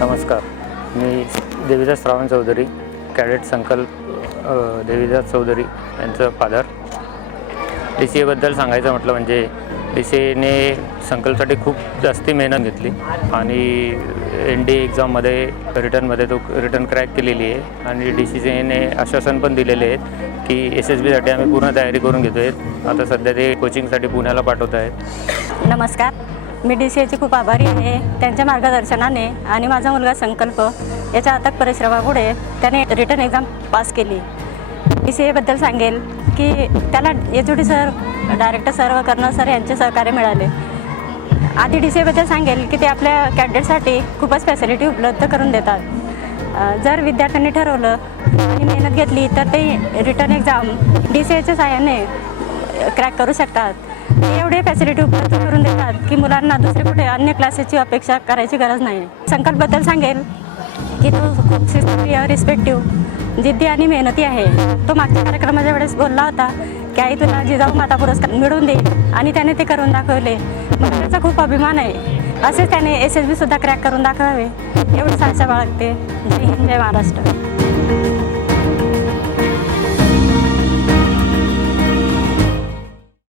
नमस्कार. मी देवीदास श्रावण चौधरी कॅडेट संकल्प देवीदास चौधरी यांचं फादर डी सी एबद्दल सांगायचं म्हटलं म्हणजे डी सी एने संकल्पसाठी खूप जास्ती मेहनत घेतली आणि एन डी एक्झाममध्ये रिटर्नमध्ये तो रिटर्न क्रॅक केलेली आहे. आणि डी सी एने आश्वासन पण दिलेले आहेत की एस एस बीसाठी आम्ही पूर्ण तयारी करून घेतो आहे आता सध्या ते कोचिंगसाठी पुण्याला पाठवत आहेत. नमस्कार. मी डी सी एची खूप आभारी आहे. त्यांच्या मार्गदर्शनाने आणि माझा मुलगा संकल्प याच्या अथक परिश्रमापुढे त्याने रिटर्न एक्झाम पास केली. डी सी एबद्दल सांगेल की त्याला H O D sir director sir व कर्नल सर यांचे सहकार्य मिळाले. आधी डी सी एबद्दल सांगेल की ते आपल्या कॅन्डिडेटसाठी खूपच फॅसिलिटी उपलब्ध करून देतात. जर विद्यार्थ्यांनी ठरवलं आणि मेहनत घेतली तर ते रिटर्न एक्झाम डी सी एच्या साहाय्याने क्रॅक करू शकतात. ते एवढे फॅसिलिटी उपलब्ध करून देतात मुलांना दुसरे कुठे अन्य क्लासेसची अपेक्षा करायची गरज नाही संकल्पबद्दल सांगेल की तो खूप शिस्तप्रिय रिस्पेक्टिव्ह जिद्दी आणि मेहनती आहे. तो मागच्या कार्यक्रमाच्या वेळेस बोलला होता की आई तुला जिजाऊ माता पुरस्कार मिळवून देईल आणि त्याने ते करून दाखवले. मला त्याचा खूप अभिमान आहे. असेच त्याने एस एस बी सुद्धा क्रॅक करून दाखवावे. एवढंच आशा बाळगते. जय हिंद जय महाराष्ट्र.